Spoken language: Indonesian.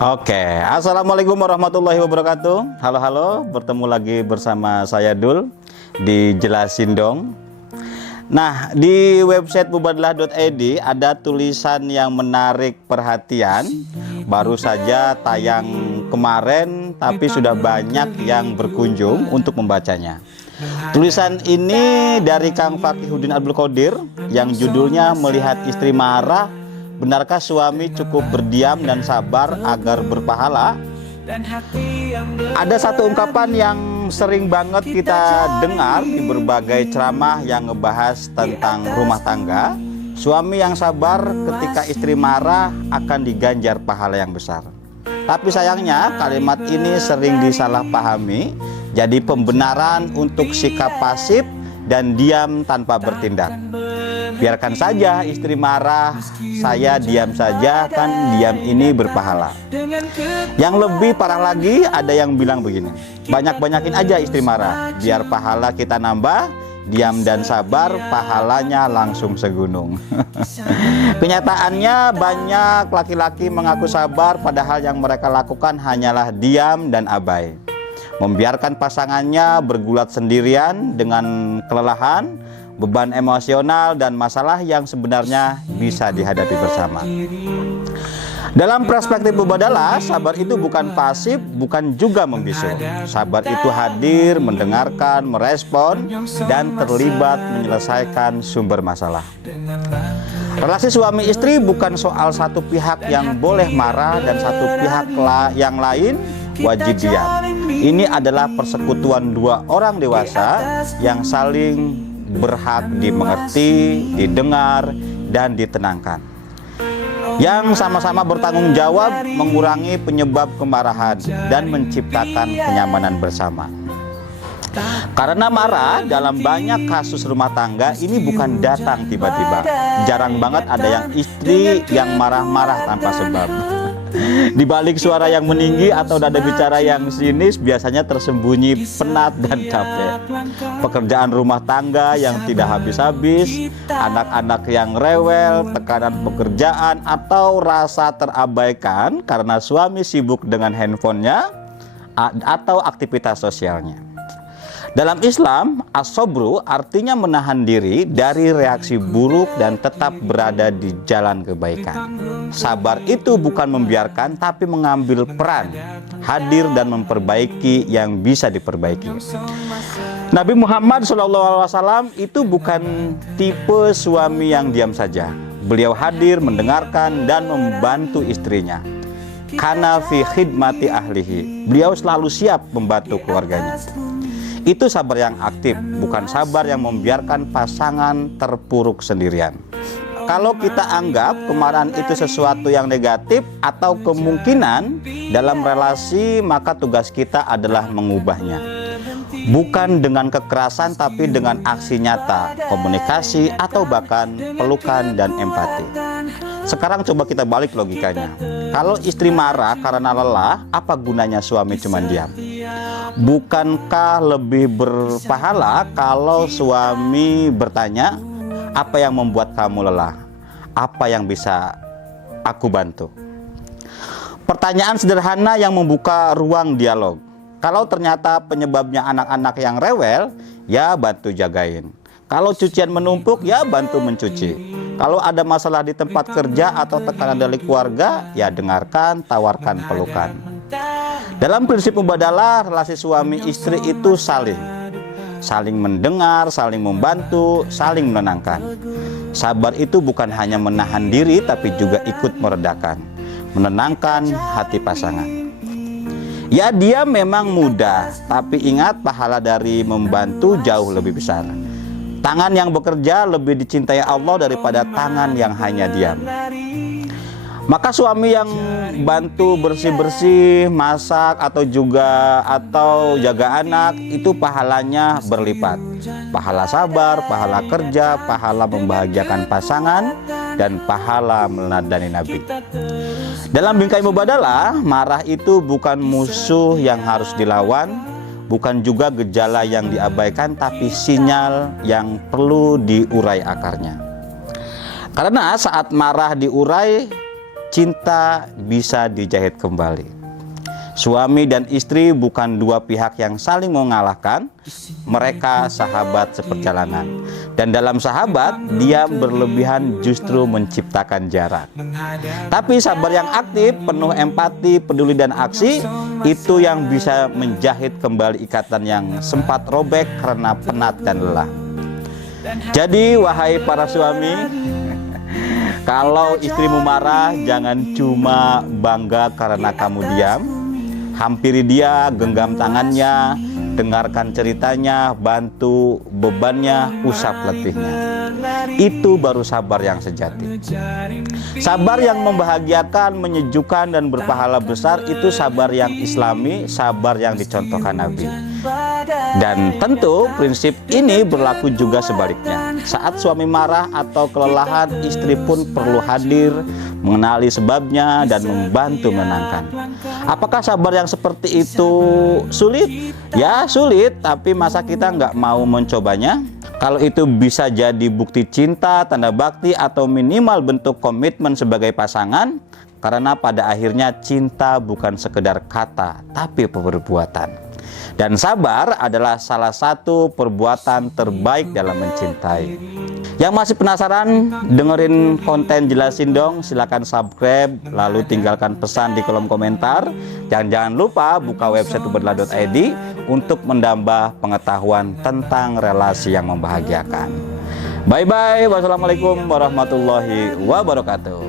Oke, Assalamualaikum warahmatullahi wabarakatuh. Halo, bertemu lagi bersama saya Dul di Jelasin Dong. Nah, di website mubadalah.id ada tulisan yang menarik perhatian. Baru saja tayang kemarin, tapi sudah banyak yang berkunjung untuk membacanya. Tulisan ini dari Kang Fakihuddin Abdul Qadir yang judulnya Melihat Istri Marah, benarkah suami cukup berdiam dan sabar agar berpahala? Ada satu ungkapan yang sering banget kita dengar di berbagai ceramah yang ngebahas tentang rumah tangga. Suami yang sabar ketika istri marah akan diganjar pahala yang besar. Tapi sayangnya kalimat ini sering disalahpahami jadi pembenaran untuk sikap pasif dan diam tanpa bertindak. Biarkan saja istri marah, saya diam saja, kan diam ini berpahala. Yang lebih parah lagi, ada yang bilang begini, banyak-banyakin aja istri marah, biar pahala kita nambah, diam dan sabar, pahalanya langsung segunung. Kenyataannya banyak laki-laki mengaku sabar, padahal yang mereka lakukan hanyalah diam dan abai. Membiarkan pasangannya bergulat sendirian dengan kelelahan, beban emosional, dan masalah yang sebenarnya bisa dihadapi bersama. Dalam perspektif mubadalah, sabar itu bukan pasif, bukan juga membisu. Sabar itu hadir, mendengarkan, merespon, dan terlibat menyelesaikan sumber masalah. Relasi suami istri bukan soal satu pihak yang boleh marah dan satu pihak yang lain wajib diam. Ini adalah persekutuan dua orang dewasa yang saling berhak dimengerti, didengar, dan ditenangkan, yang sama-sama bertanggung jawab mengurangi penyebab kemarahan dan menciptakan kenyamanan bersama. Karena marah dalam banyak kasus rumah tangga ini bukan datang tiba-tiba. Jarang banget ada yang istri yang marah-marah tanpa sebab. Di balik suara yang meninggi atau nada bicara yang sinis biasanya tersembunyi penat dan capek. Pekerjaan rumah tangga yang tidak habis-habis, anak-anak yang rewel, tekanan pekerjaan, atau rasa terabaikan karena suami sibuk dengan handphonenya atau aktivitas sosialnya. Dalam Islam, as-sobru artinya menahan diri dari reaksi buruk dan tetap berada di jalan kebaikan. Sabar itu bukan membiarkan, tapi mengambil peran, hadir dan memperbaiki yang bisa diperbaiki. Nabi Muhammad SAW itu bukan tipe suami yang diam saja. Beliau hadir, mendengarkan, dan membantu istrinya. Kana fi khidmati ahlihi. Beliau selalu siap membantu keluarganya. Itu sabar yang aktif, bukan sabar yang membiarkan pasangan terpuruk sendirian. Kalau kita anggap kemarahan itu sesuatu yang negatif atau kemungkinan dalam relasi, maka tugas kita adalah mengubahnya. Bukan dengan kekerasan, tapi dengan aksi nyata, komunikasi, atau bahkan pelukan dan empati. Sekarang coba kita balik logikanya. Kalau istri marah karena lelah, apa gunanya suami cuma diam? Bukankah lebih berpahala kalau suami bertanya, apa yang membuat kamu lelah? Apa yang bisa aku bantu? Pertanyaan sederhana yang membuka ruang dialog. Kalau ternyata penyebabnya anak-anak yang rewel, ya bantu jagain. Kalau cucian menumpuk, ya bantu mencuci. Kalau ada masalah di tempat kerja atau tekanan dari keluarga, ya dengarkan, tawarkan pelukan. Dalam prinsip mubadalah, relasi suami istri itu saling mendengar, saling membantu, saling menenangkan. Sabar itu bukan hanya menahan diri, tapi juga ikut meredakan, menenangkan hati pasangan. Ya, dia memang mudah, tapi ingat pahala dari membantu jauh lebih besar. Tangan yang bekerja lebih dicintai Allah daripada tangan yang hanya diam. Maka suami yang bantu bersih-bersih, masak, atau jaga anak, itu pahalanya berlipat. Pahala sabar, pahala kerja, pahala membahagiakan pasangan, dan pahala meneladani Nabi. Dalam bingkai mubadalah, marah itu bukan musuh yang harus dilawan, bukan juga gejala yang diabaikan, tapi sinyal yang perlu diurai akarnya. Karena saat marah diurai, cinta bisa dijahit kembali. Suami dan istri bukan dua pihak yang saling mengalahkan, mereka sahabat seperjalanan. Dan dalam sahabat, diam berlebihan justru menciptakan jarak. Tapi sabar yang aktif, penuh empati, peduli dan aksi, itu yang bisa menjahit kembali ikatan yang sempat robek karena penat dan lelah. Jadi wahai para suami, kalau istrimu marah, jangan cuma bangga karena kamu diam. Hampiri dia, genggam tangannya, dengarkan ceritanya, bantu bebannya, usap letihnya. Itu baru sabar yang sejati. Sabar yang membahagiakan, menyejukkan, dan berpahala besar, itu sabar yang islami, sabar yang dicontohkan Nabi. Dan tentu prinsip ini berlaku juga sebaliknya. Saat suami marah atau kelelahan, istri pun perlu hadir, mengenali sebabnya, dan membantu menenangkan. Apakah sabar yang seperti itu sulit? Ya sulit, tapi masa kita nggak mau mencobanya? Kalau itu bisa jadi bukti cinta, tanda bakti, atau minimal bentuk komitmen sebagai pasangan, karena pada akhirnya cinta bukan sekedar kata, tapi perbuatan. Dan sabar adalah salah satu perbuatan terbaik dalam mencintai. Yang masih penasaran dengerin konten Jelasin Dong, silakan subscribe, lalu tinggalkan pesan di kolom komentar. Jangan lupa buka website ubedla.id untuk menambah pengetahuan tentang relasi yang membahagiakan. Bye bye, wassalamualaikum warahmatullahi wabarakatuh.